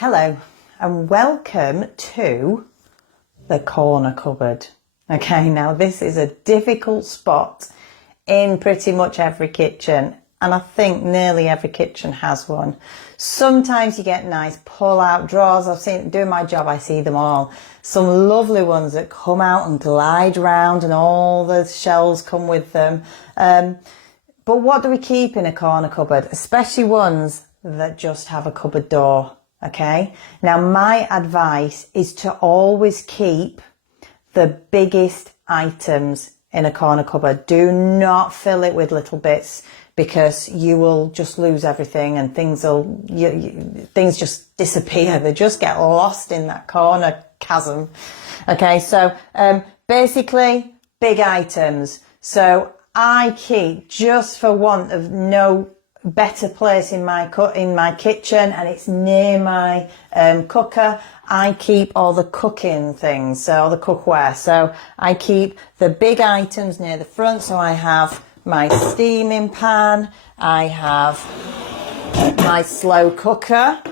Hello and welcome to the corner cupboard. Okay, now this is a difficult spot in pretty much every kitchen, and I think nearly every kitchen has one. Sometimes you get nice pull-out drawers. I've seen, doing my job, I see them all. Some lovely ones that come out and glide round and all the shelves come with them. But what do we keep in a corner cupboard? Especially ones that just have a cupboard door. Okay, now my advice is to always keep the biggest items in a corner cupboard. Do not fill it with little bits, because you will just lose everything and things just disappear. They just get lost in that corner chasm. Okay, so basically big items. So I keep, just for want of no better place in my kitchen, and it's near my cooker, I keep all the cooking things, so all the cookware. So I keep the big items near the front. So I have my steaming pan, I have my slow cooker,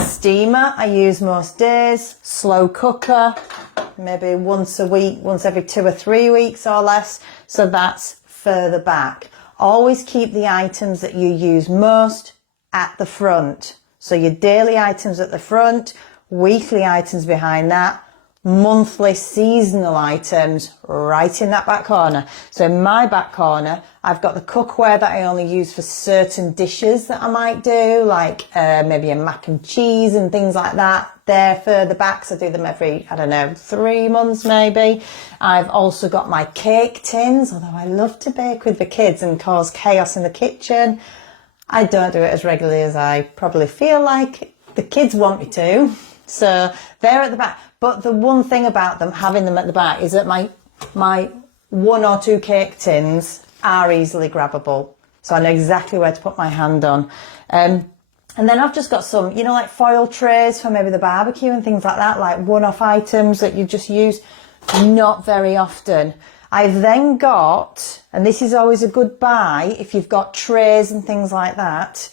steamer I use most days, slow cooker maybe once a week, once every 2 or 3 weeks or less. So that's further back. Always keep the items that you use most at the front. So your daily items at the front, weekly items behind that, monthly, seasonal items right in that back corner. So in my back corner, I've got the cookware that I only use for certain dishes that I might do, like maybe a mac and cheese and things like that. They're further back, so I do them every, 3 months maybe. I've also got my cake tins, although I love to bake with the kids and cause chaos in the kitchen. I don't do it as regularly as I probably feel like. The kids want me to, so they're at the back. But the one thing about them, having them at the back, is that my 1 or 2 cake tins are easily grabbable. So I know exactly where to put my hand on. And then I've just got some, like foil trays for maybe the barbecue and things like that, like one-off items that you just use not very often. I've then got, and this is always a good buy if you've got trays and things like that,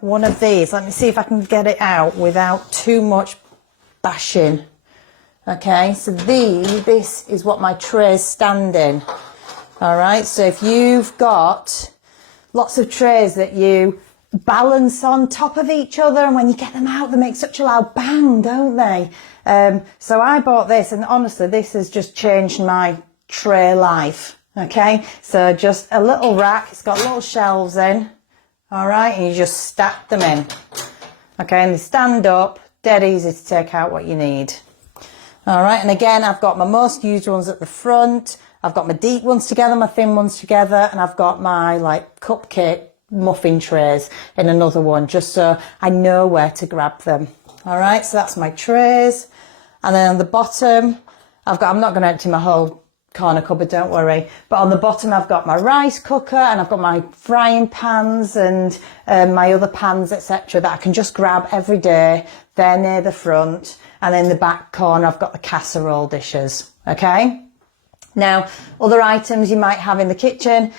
one of these. Let me see if I can get it out without too much bashing. Okay, so this is what my trays stand in. All right, so if you've got lots of trays that you balance on top of each other, and when you get them out, they make such a loud bang, don't they? So I bought this, and honestly, this has just changed my tray life. Okay, so just a little rack. It's got little shelves in. All right, and you just stack them in. Okay, and they stand up, dead easy to take out what you need. All right, and again, I've got my most used ones at the front. I've got my deep ones together, my thin ones together, and I've got my cupcake muffin trays in another one, just so I know where to grab them. All right, so that's my trays. And then on the bottom, I'm not going to empty my whole corner cupboard, don't worry. But on the bottom, I've got my rice cooker, and I've got my frying pans and my other pans, etc., that I can just grab every day. They're near the front. And then in the back corner, I've got the casserole dishes. Okay. Now, other items you might have in the kitchen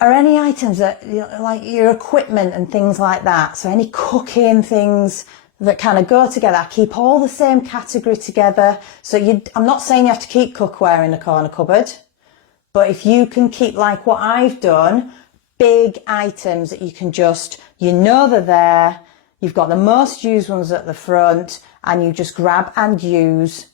are any items that, like your equipment and things like that. So any cooking things that kind of go together. I keep all the same category together. So I'm not saying you have to keep cookware in a corner cupboard, but if you can keep, like what I've done, big items that you can just, they're there. You've got the most used ones at the front, and you just grab and use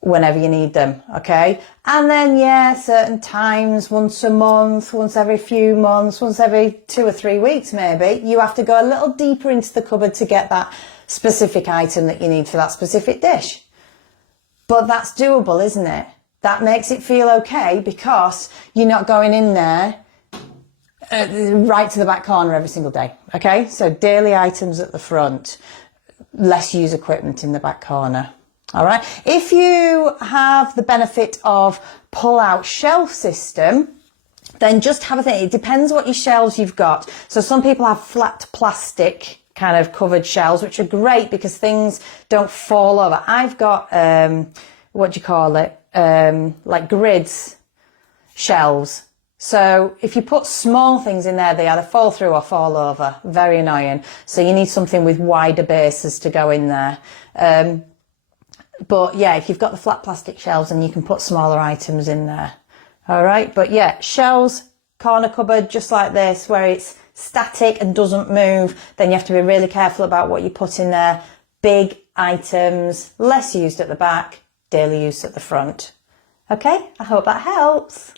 whenever you need them, okay? And then, certain times, once a month, once every few months, once every 2 or 3 weeks maybe, you have to go a little deeper into the cupboard to get that specific item that you need for that specific dish. But that's doable, isn't it? That makes it feel okay, because you're not going in there right to the back corner every single day, okay? So daily items at the front, less used equipment in the back corner. All right. If you have the benefit of pull-out shelf system, then just have a think. It depends what your shelves you've got. So some people have flat plastic kind of covered shelves, which are great because things don't fall over. I've got, like grids shelves. So if you put small things in there, they either fall through or fall over. Very annoying. So you need something with wider bases to go in there. But yeah, if you've got the flat plastic shelves, then you can put smaller items in there. All right. But yeah, shelves, corner cupboard, just like this, where it's static and doesn't move, then you have to be really careful about what you put in there. Big items, less used at the back, daily use at the front. Okay, I hope that helps.